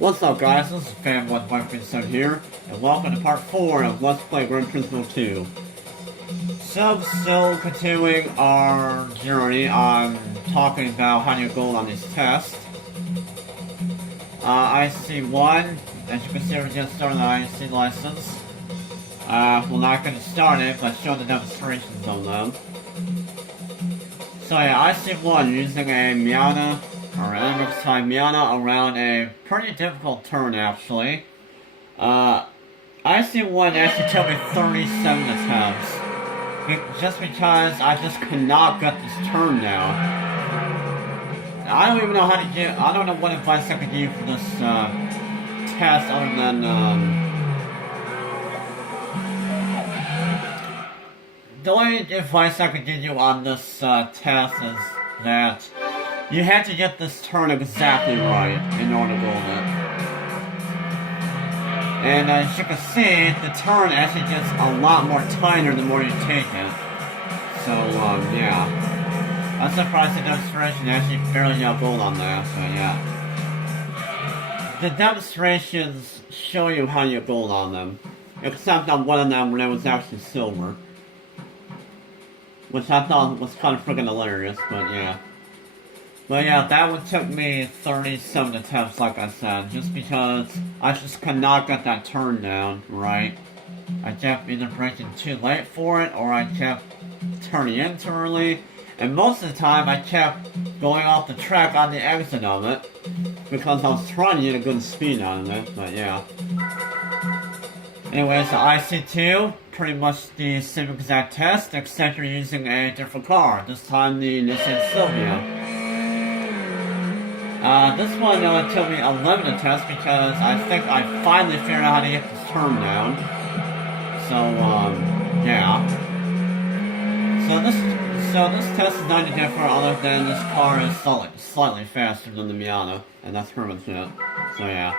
What's up guys, this is Fan15% here, and welcome to part 4 of Let's Play Gran Turismo 2. So, still continuing our journey on talking about how to get gold on these tests. IC1, as you can see, we just started the IC license. We're not going to start it, but show the demonstrations on them. So yeah, IC1 using a Miata, or Alex time Miata around a pretty difficult turn actually. IC1 actually took me 37 attempts. Just because I just cannot get this turn now. I don't even know how to get, I don't know what advice I could give for this test other than the only advice I could give you on this test is that you have to get this turn exactly right in order to gold it. And as you can see, the turn actually gets a lot more tighter the more you take it. So, yeah. I'm surprised the demonstration actually barely got gold on that, but yeah. The demonstrations show you how you get gold on them. Except on one of them when it was actually silver. Which I thought was kind of freaking hilarious, but yeah. But yeah, that one took me 37 attempts, like I said, just because I just cannot get that turn down right. I kept either braking too late for it, or I kept turning in too early, and most of the time I kept going off the track on the exit of it, because I was trying to get a good speed out of it, but yeah. Anyways, the IC2, pretty much the same exact test, except you're using a different car, this time the Nissan Silvia. This one only took me 11 attempts because I think I finally figured out how to get this turn down. So, yeah. So this test is not any different other than this car is slightly faster than the Miata, and that's pretty much it. So, yeah.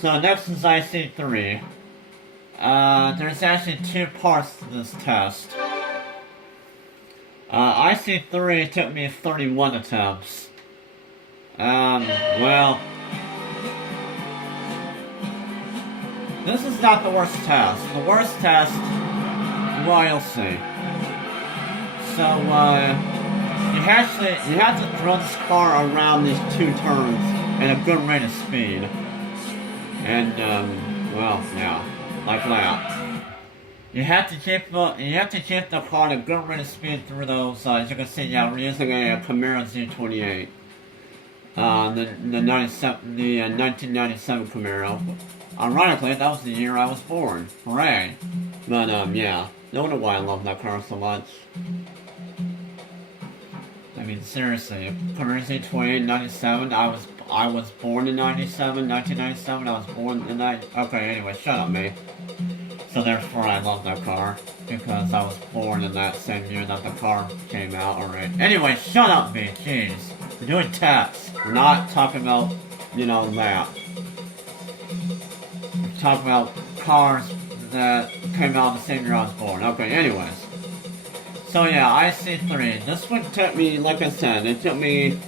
So, next is IC3. There's actually two parts to this test. IC3 took me 31 attempts. Well, this is not the worst test. The worst test, well, you'll see. So, you have to throw this car around these two turns at a good rate of speed. And, well, yeah, like that. You have to keep the car at a good rate of speed through those, as you can see, yeah, we're using a Camaro Z28. The 1997 Camaro. Ironically, that was the year I was born. Hooray! But, yeah. No wonder why I love that car so much. I mean, seriously, Camaro Z28, 97, I was born in 1997, I was born in that. Okay, anyway, shut up, me. So therefore, I love that car. Because I was born in that same year that the car came out, alright. Anyway, shut up, me, jeez. We're doing tests. We're not talking about, you know, that. We're talking about cars that came out the same year I was born. Okay, anyways. So yeah, IC3. This one took me, like I said, it took me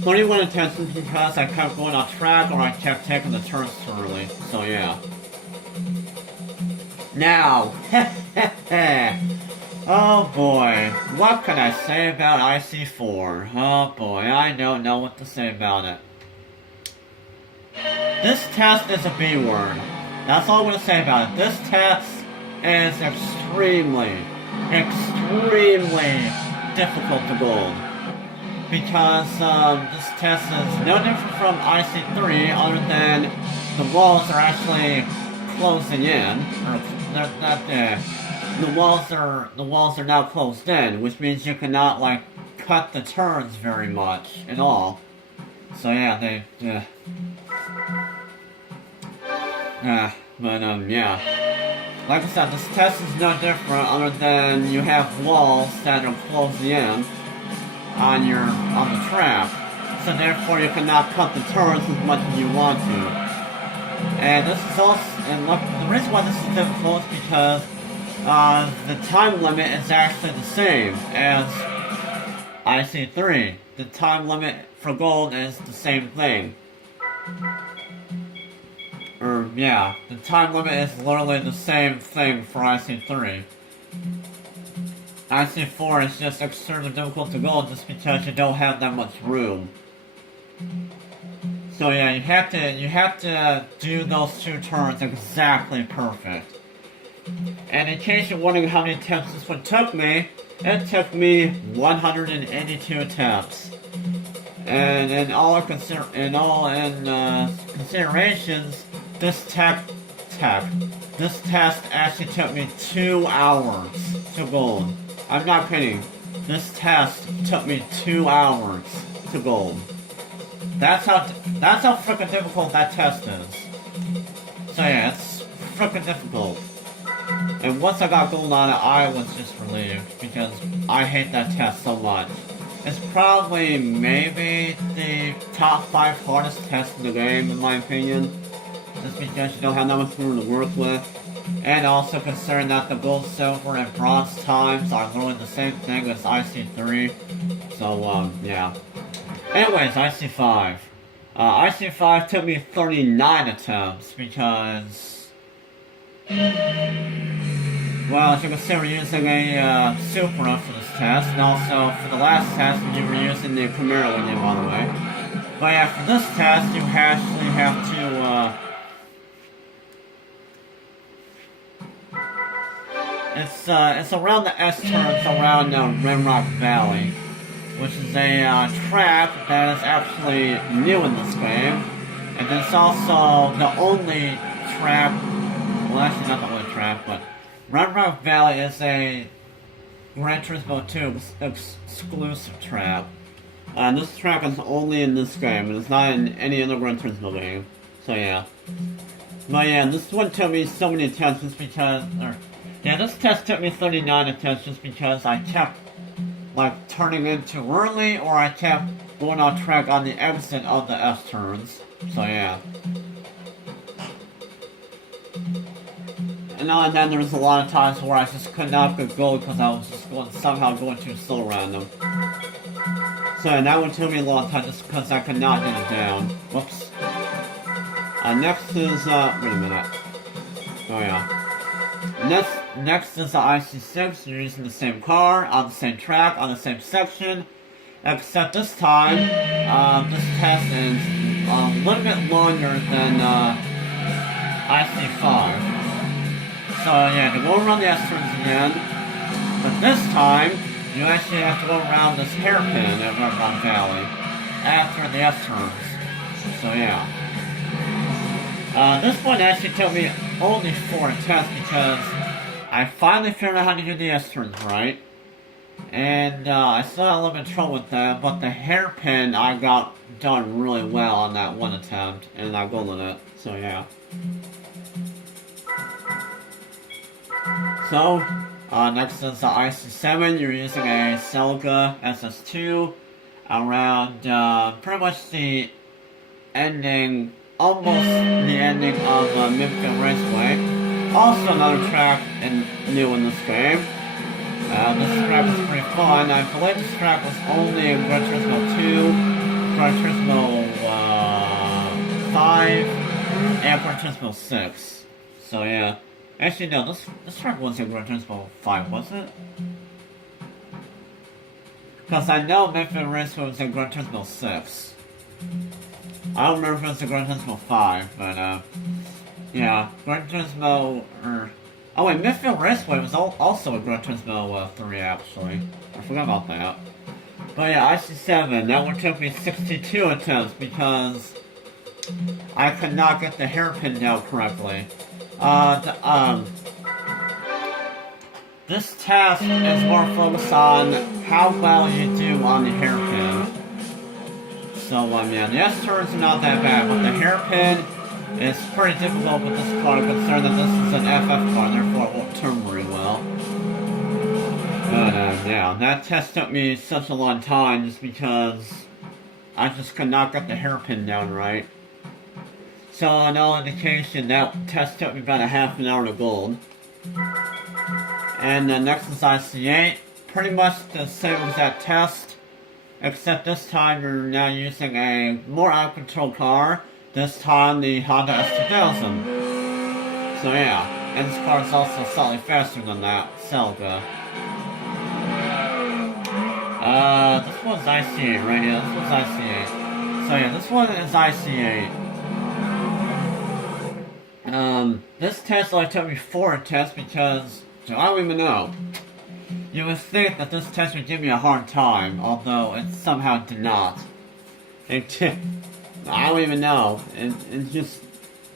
31 attempts because I kept going off track or I kept taking the turns too early. So yeah. Now, oh boy, what can I say about IC4? Oh boy, I don't know what to say about it. This test is a B word. That's all I'm going to say about it. This test is extremely difficult to gold. Because this test is no different from IC3 other than the walls are actually closing in, or the walls are now closed in, which means you cannot like cut the turns very much at all. So yeah, yeah. Like I said, this test is no different other than you have walls that are closing in on the track. So therefore you cannot cut the turns as much as you want to. And this is also, and look, the reason why this is difficult is because the time limit is actually the same as IC3. The time limit for gold is the same thing. yeah, the time limit is literally the same thing for IC3. IC4 is just extremely difficult to go just because you don't have that much room. So yeah, you have to do those 2 turns exactly perfect. And in case you're wondering how many attempts this one took me, it took me 182 attempts. And in all considerations, this test actually took me 2 hours to gold. I'm not kidding. This test took me 2 hours to gold. That's how freaking difficult that test is. So yeah, it's freaking difficult. And once I got gold on it, I was just relieved because I hate that test so much. It's probably maybe the top 5 hardest tests in the game, in my opinion. Just because you don't have that much room to work with. And also considering that the gold, silver, and bronze times are literally the same thing as IC3. So, yeah. Anyways, IC5. IC5 took me 39 attempts because... Well, as you can see, we're using a Supra for this test, and also for the last test, you were using the Camaro window, by the way. But yeah, for this test, you actually have to, it's around the S-turns around Rimrock Valley, which is a track that is actually new in this game, and it's also the only track, well actually not the only track, but Rimrock Valley is a Gran Turismo 2 exclusive track. This track is only in this game, and it's not in any other Gran Turismo game. So yeah. But yeah, this one took me so many attempts just because, this test took me 39 attempts just because I kept, like, turning in too early, or I kept going off track on the exit of the S-turns. So yeah. And then there was a lot of times where I just could not get gold because I was just somehow going too slow around them. So and that one took me a long time just because I could not get it down. Whoops. Next is, wait a minute. Oh yeah. Next is the IC6. You're using the same car, on the same track, on the same section. Except this time, this test is a little bit longer than, IC5. So yeah, to go around the S-turns again, but this time, you actually have to go around this hairpin at Rimrock Valley after the S-turns. So yeah. This one actually took me only 4 attempts because I finally figured out how to do the S-turns right. And I still had a little bit of trouble with that, but the hairpin I got done really well on that one attempt, and I golded it. So yeah. So, next is the IC7. You're using a Celica SS2 around pretty much the ending, almost the ending of Midfield Raceway. Also another track new in this game. This track is pretty fun. I believe this track was only in Gran Turismo 2, Gran Turismo 5, and Gran Turismo 6. So yeah. Actually, no, this track wasn't in Gran Turismo 5, was it? Because I know Midfield Raceway was in Gran Turismo 6. I don't remember if it was in Gran Turismo 5, but, yeah, Gran Turismo, oh wait, Midfield Raceway was also in Gran Turismo 3, actually. I forgot about that. But yeah, IC7, that one took me 62 attempts because I could not get the hairpin down correctly. This test is more focused on how well you do on the hairpin. So, yeah, the S-turns are not that bad, but the hairpin is pretty difficult with this car, considering that this is an FF car, therefore it won't turn very well. But, yeah, that test took me such a long time just because I just could not get the hairpin down right. So, in all indication, that test took me about a half an hour to gold. And the next is IC8. Pretty much the same exact test, except this time you're now using a more out-of-control car. This time the Honda S2000. So yeah, and this car is also slightly faster than that Celica. This one's IC8, right? Yeah, this one's IC8. So yeah, this one is IC8. This test only took me 4 tests because, so I don't even know. You would think that this test would give me a hard time, although it somehow did not. I don't even know. It just,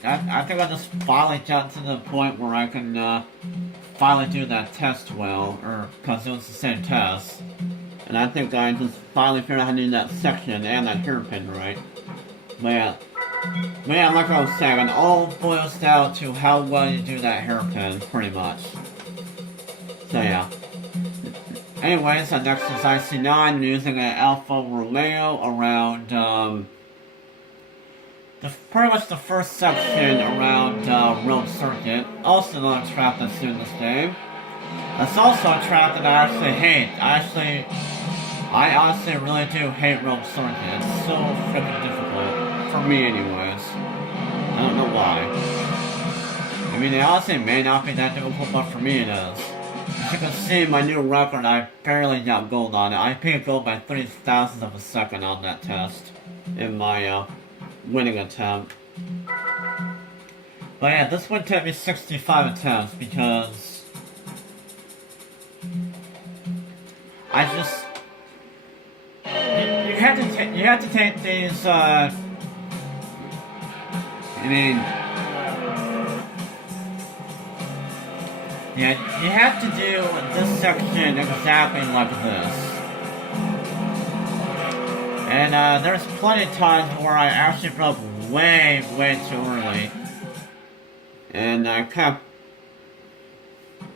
I think I just finally got to the point where I can, finally do that test well, or, because it was the same test. And I think I just finally figured out how to do that section and that hairpin right. But yeah, like I was saying, it all boils down to how well you do that hairpin, pretty much. So yeah. Anyways, next is IC9. I'm using an Alfa Romeo around, pretty much the first section around Road Circuit. Also another trap that's in this game. That's also a trap that I actually hate. I honestly really do hate Road Circuit. It's so freaking difficult. For me anyways. I don't know why. I mean, it honestly may not be that difficult, but for me it is. As you can see, my new record, I barely got gold on it. I beat gold by 0.003 of a second on that test. In my, winning attempt. But yeah, this one took me 65 attempts because I just you have to take these yeah, you have to do this section exactly like this. And there's plenty of times where I actually broke way too early. And I kept,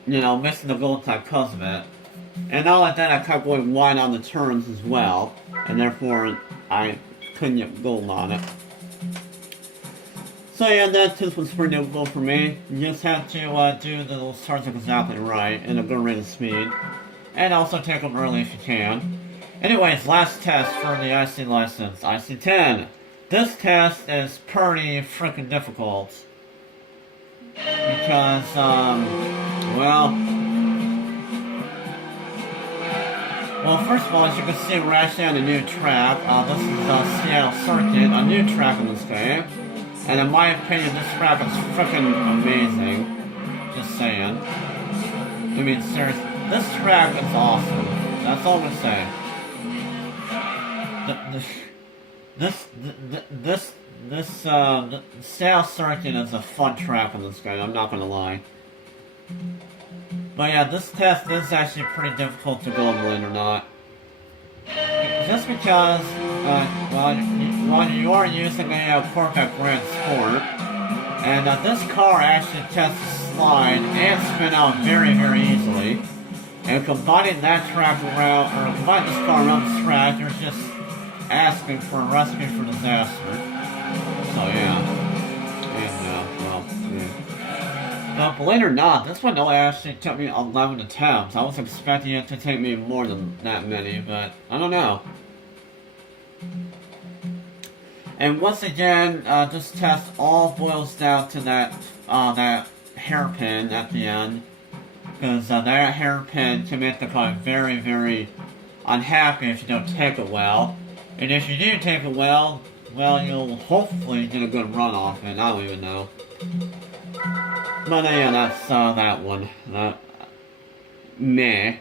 missing the gold time because of it. And not like that, I kept going wide on the turns as well. And therefore, I couldn't get gold on it. So yeah, that test was pretty difficult for me. You just have to do those turns exactly right in a good rate of speed. And also take them early if you can. Anyways, last test for the IC license, IC10. This test is pretty freaking difficult. Because, well, first of all, as you can see, we're actually on a new track. This is Seattle Circuit, a new track in this game. And in my opinion, this track is freaking amazing. Just saying. I mean, seriously, this track is awesome. That's all I'm gonna say. This Seattle Circuit is a fun track in this game, I'm not gonna lie. But yeah, this test is actually pretty difficult to go, believe it or not. Just because, you are using a Corvette Gran Sport, and this car actually tends to slide and spin out very easily. And combining that track around, or combining this car around this track, you're just asking for a recipe for disaster. So yeah. And, yeah. But believe it or not, this one only actually took me 11 attempts. I was expecting it to take me more than that many, but I don't know. And once again, this test all boils down to that hairpin at the end. Because that hairpin can make the car very unhappy if you don't take it well. And if you do take it well, you'll hopefully get a good run off it. I don't even know. But yeah, that's that one. Meh.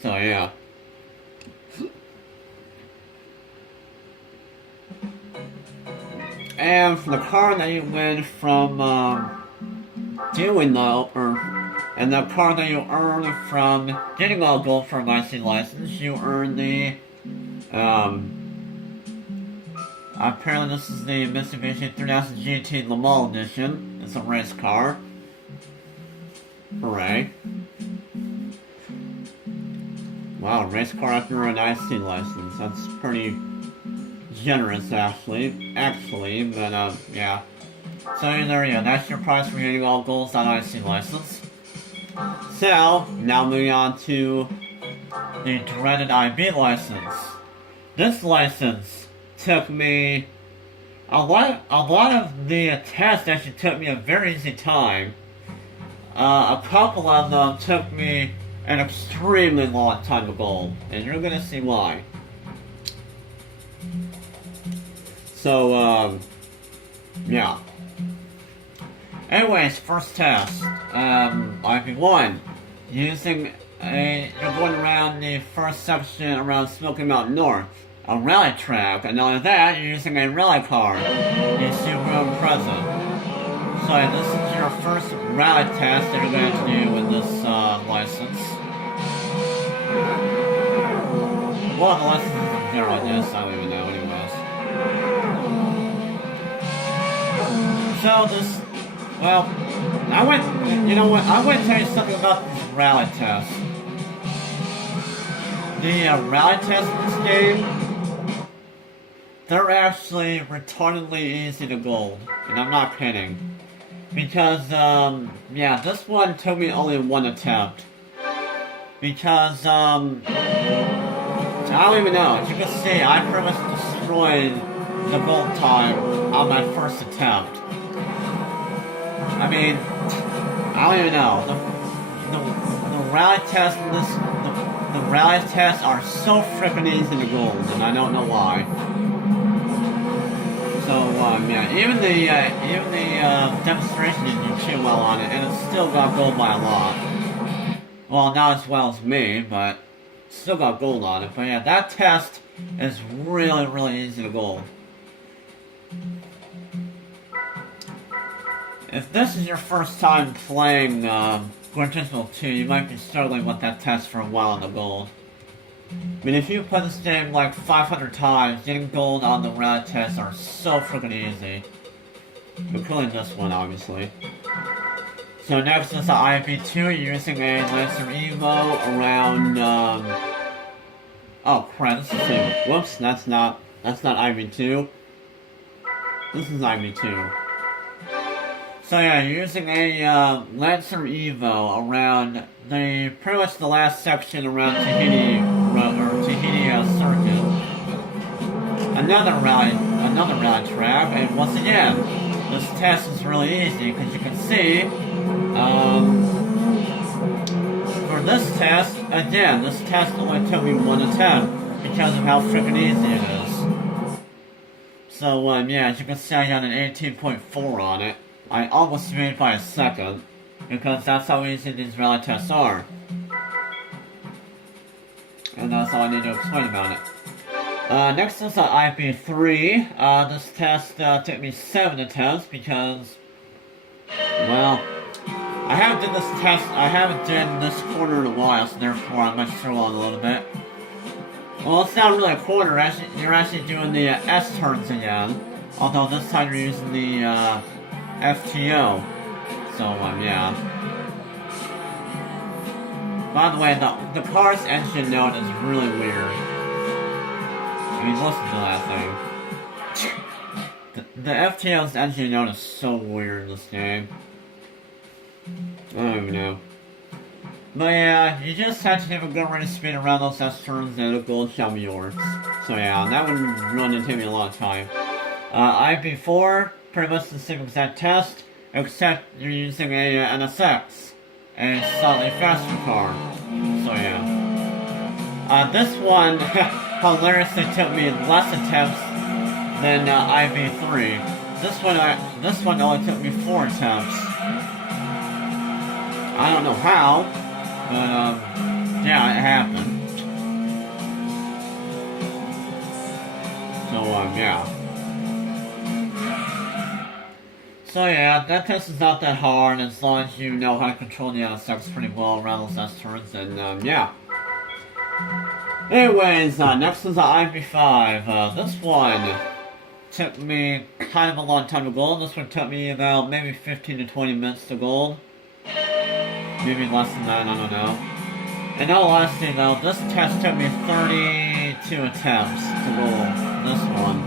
So yeah. And for the car that you win from doing and the car that you earn from getting all gold for a IC license, you earn the apparently this is the Mitsubishi 3000 GT Le Mans edition. It's a race car. Hooray. Wow, race car after an IC license. That's pretty generous, actually, but, yeah. So, there you go. That's your price for getting all golds on IC license. So, now moving on to the dreaded IB license. This license took me, a lot of the tests actually took me a very easy time. A couple of them took me an extremely long time to gold, and you're gonna see why. So, yeah. Anyways, first test. IP1. You're going around the first section around Smoky Mountain North. A rally track, and not only that, you're using a rally car. The Subaru Impreza. So this is your first rally test that you're going to do with this license. Well, the license is there on this, I don't even know anyways. So this, well, you know what, I want to tell you something about this rally test. The rally tests in this game, they're actually retardedly easy to gold, and I'm not kidding. Because, yeah, this one took me only one attempt. Because, I don't even know. As you can see, I pretty much destroyed the gold time on my first attempt. I mean, I don't even know. The rally tests in this, the rally tests are so freaking easy to gold, and I don't know why. So, yeah, even the demonstration didn't do too well on it, and it still got gold by a lot. Well, not as well as me, but still got gold on it. But yeah, that test is really, really easy to gold. If this is your first time playing Gran Turismo 2, you might be struggling with that test for a while on the gold. I mean, if you play this game like 500 times, getting gold on the rally tests are so freaking easy. Including this one, obviously. So next is the IP2, you're using a Lancer Evo around, oh crap, this is the same. Whoops, that's not IP2. This is IP2. So yeah, you're using a Lancer Evo around pretty much the last section around Tahiti Circuit. Another rally track, and once again, this test is really easy because you can see, for this test, again, this test only took me one attempt because of how freaking easy it is. So yeah, as you can see, I got an 18.4 on it. I almost made it by a second, because that's how easy these rally tests are. And that's all I need to explain about it. Next is the IP3. This test took me 7 attempts because, well, I haven't done this corner in a while, so therefore I might struggle on a little bit. Well, it's not really a corner, you're actually doing the S turns again, although this time you're using the FTO. So, yeah. By the way, the car's engine note is really weird. I mean, listen to that thing. The FTO's engine note is so weird in this game. I don't even know. But yeah, you just have to have a good rate of speed around those S-turns and the gold shall be yours. So yeah, that one really didn't take me a lot of time. IP4, pretty much the same exact test, except you're using a NSX, a slightly faster car. So yeah. This one hilariously took me less attempts than IP3. This one only took me 4 attempts. I don't know how, but yeah, it happened. So yeah. So yeah, that test is not that hard as long as you know how to control the NSX pretty well around those S-turns, and yeah. Anyways, next is the IP5. This one took me kind of a long time to gold. This one took me about maybe 15 to 20 minutes to gold. Maybe less than that, I don't know. In all honesty though, this test took me 32 attempts to gold. This one.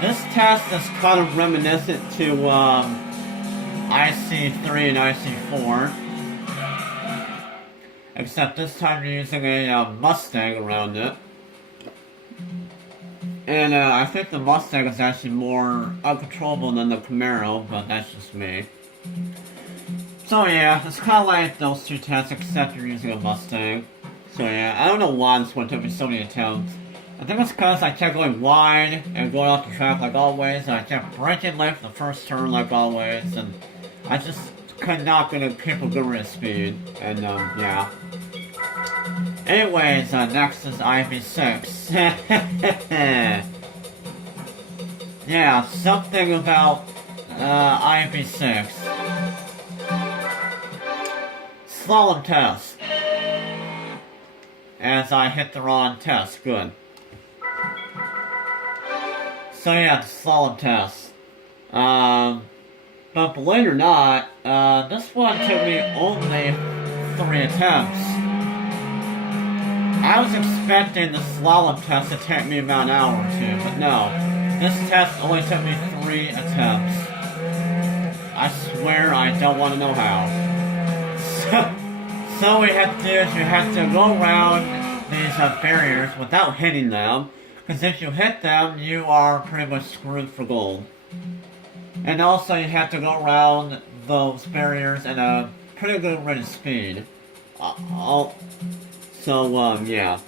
This test is kind of reminiscent to IC3 and IC4. Except this time you're using a Mustang around it. And I think the Mustang is actually more uncontrollable than the Camaro, but that's just me. So yeah, it's kind of like those two tests, except you're using a Mustang. So yeah, I don't know why this one took me so many attempts. I think it's because I kept going wide and going off the track like always, and I kept braking left the first turn like always, and I just could not get a keep a good rate of speed. And yeah. Anyways, next is IV6. Yeah, something about IV6. Slalom test. As I hit the wrong test, good. So yeah, the slalom test. But believe it or not, this one took me only 3 attempts. I was expecting the slalom test to take me about an hour or 2, but no. This test only took me 3 attempts. I swear I don't want to know how. So what you have to do is you have to go around these barriers without hitting them, because if you hit them, you are pretty much screwed for gold. And also you have to go around those barriers at a pretty good rate of speed. Yeah.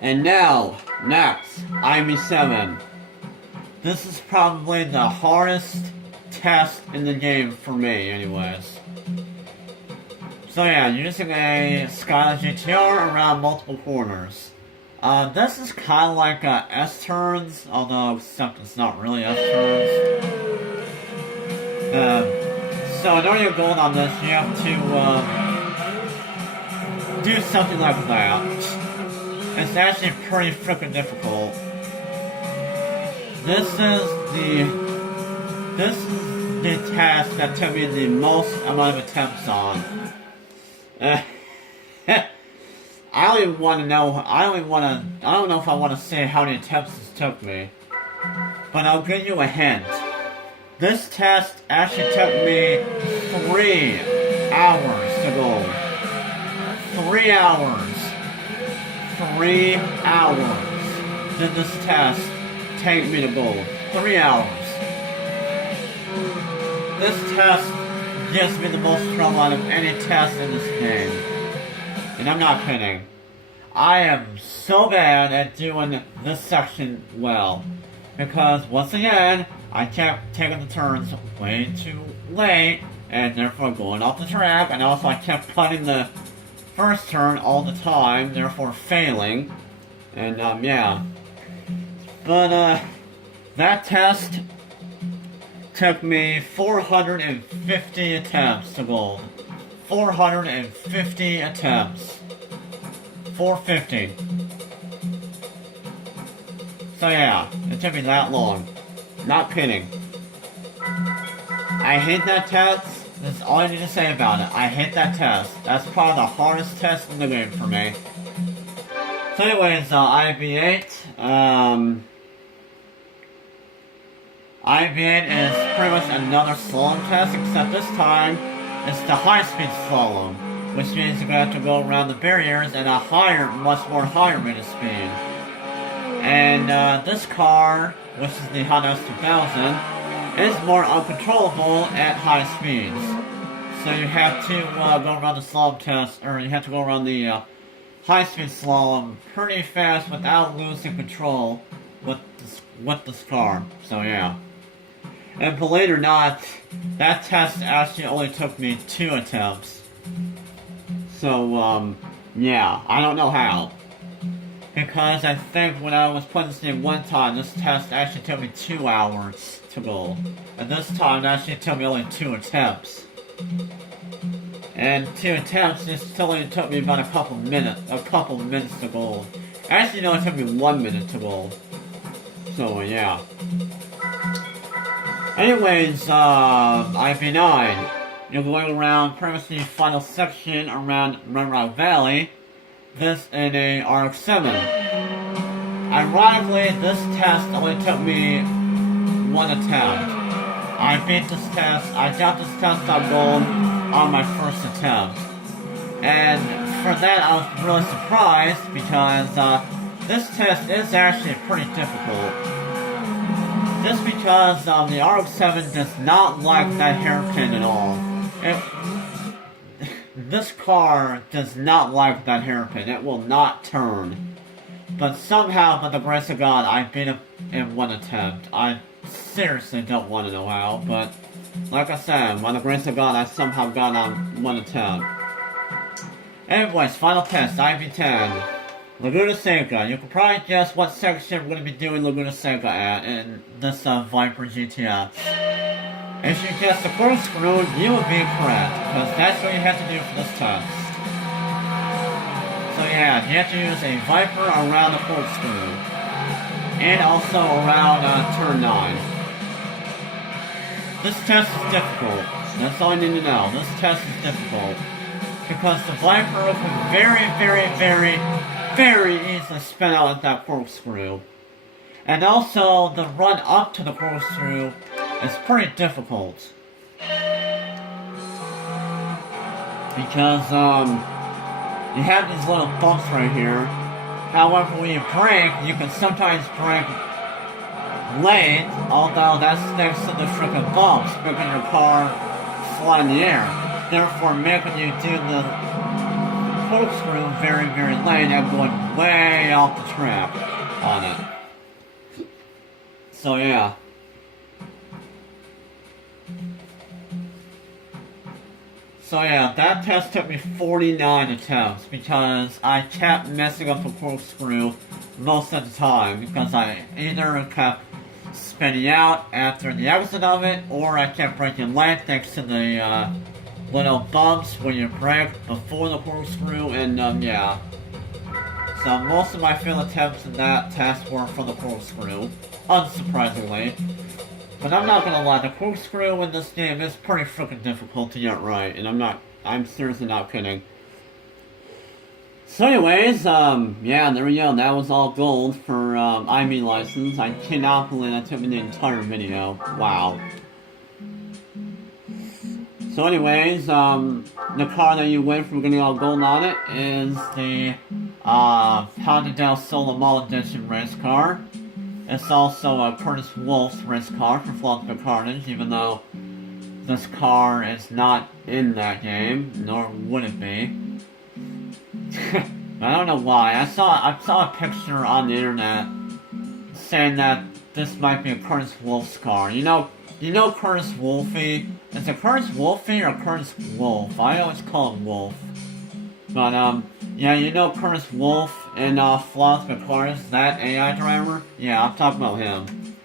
And now, next, IV7. This is probably the hardest test in the game for me, anyways. So yeah, using a Skyline GTR around multiple corners. This is kind of like S-turns, although except it's not really S-turns. So in order to go on this, you have to do something like that. It's actually pretty freaking difficult. This is the task that took me the most amount of attempts on. I don't even want to know. I don't know if I want to say how many attempts this took me. But I'll give you a hint. This test actually took me 3 hours to go. 3 hours. 3 hours did this test take me to gold. 3 hours. This test gives me the most trouble out of any test in this game. And I'm not kidding. I am so bad at doing this section well. Because, once again, I kept taking the turns way too late, and therefore going off the track, and also I kept putting the first turn all the time, therefore failing. And, yeah. But, that test took me 450 attempts to gold. 450 attempts. 450. So yeah, it took me that long. Not kidding. I hate that test. That's all I need to say about it. I hate that test. That's probably the hardest test in the game for me. So anyways, IV8. IV8 is pretty much another slalom test, except this time it's the high-speed slalom, which means you're going to have to go around the barriers at a much more higher rate of speed. And this car, which is the Honda S2000, is more uncontrollable at high speeds. So you have to go around the slalom test, or you have to go around the high-speed slalom pretty fast without losing control with this car. So yeah. And believe it or not, that test actually only took me 2 attempts. So, yeah, I don't know how. Because I think when I was playing this game one time, this test actually took me 2 hours to go. And this time, it actually took me only 2 attempts. And 2 attempts, it still only took me about a couple minutes to go. Actually, no, it took me 1 minute to go. So, yeah. Anyways, IV9. You're going around pretty much the final section around Red Rock Valley. This in a RX-7. Ironically, this test only took me 1 attempt. I beat this test, I got this test on gold on my first attempt. And for that I was really surprised because this test is actually pretty difficult. Just because the RX-7 does not like that hairpin at all. This car does not like that hairpin. It will not turn. But somehow, by the grace of God, I beat it in one attempt. I seriously don't want to know how, but like I said, by the grace of God, I somehow got on one attempt. Anyways, final test, IV10. Laguna Seca. You can probably guess what section we're going to be doing Laguna Seca at in this Viper GTS. If you guess the corkscrew, you would be correct, because that's what you have to do for this test. So yeah, you have to use a Viper around the corkscrew, and also around turn 9. This test is difficult. That's all you need to know. This test is difficult. Because the Viper can very easily spin out at that corkscrew. And also, the run up to the corkscrew is pretty difficult. Because, you have these little bumps right here. However, when you brake, you can sometimes brake late, although that's next to the frickin' bumps, making your car fly in the air. Therefore, making you do the corkscrew very late and going way off the track on it. So yeah. So yeah, that test took me 49 attempts because I kept messing up the corkscrew most of the time because I either kept spinning out after the exit of it or I kept braking late thanks to the little bumps when you brake before the corkscrew, and yeah. So most of my failed attempts in that test were for the corkscrew, unsurprisingly. But I'm not gonna lie, the corkscrew in this game is pretty freaking difficult to get right, and I'm seriously not kidding. So anyways, yeah, there we go, that was all gold for, IB license. I cannot believe that took me the entire video. Wow. So anyways, the car that you win from getting all gold on it is the, Honda del Sol Mall Edition race car. It's also a Curtis Wolf's race car for Flawless Carnage, even though this car is not in that game, nor would it be. I don't know why. I saw a picture on the internet saying that this might be a Curtis Wolf's car. You know Curtis Wolfie? Is it Curtis Wolfie or Curtis Wolf? I always call him Wolf. But, yeah, you know Curtis Wolf in, Flawless McCars, that AI driver? Yeah, I'm talking about him.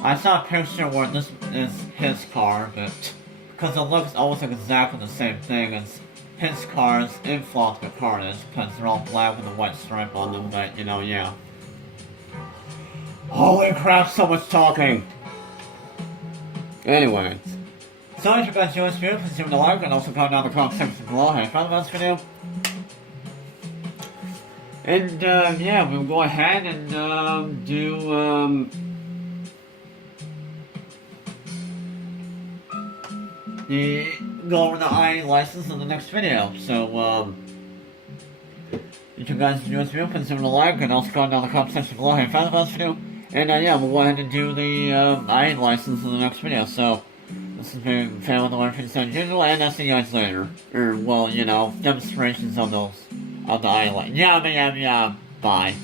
I saw a picture where this is his car, but because it looks almost exactly the same thing as his cars in Flawless McCars, because they're all black with a white stripe on them, but, you know, yeah. Holy crap, so much talking! Anyway. So if you guys enjoyed this video, please give it a like and also comment down in the comment section below how you found this video. And yeah, we'll go ahead and go over the IA license in the next video. So if you guys enjoyed this video, please give it a like and also comment down in the comment section below how you found this video. And yeah, we'll go ahead and do the IA license in the next video. So this has been Fan with the 157 Digital, and I'll see you guys later. Or, well, you know, demonstrations of those, of the IA license. Yeah, bye.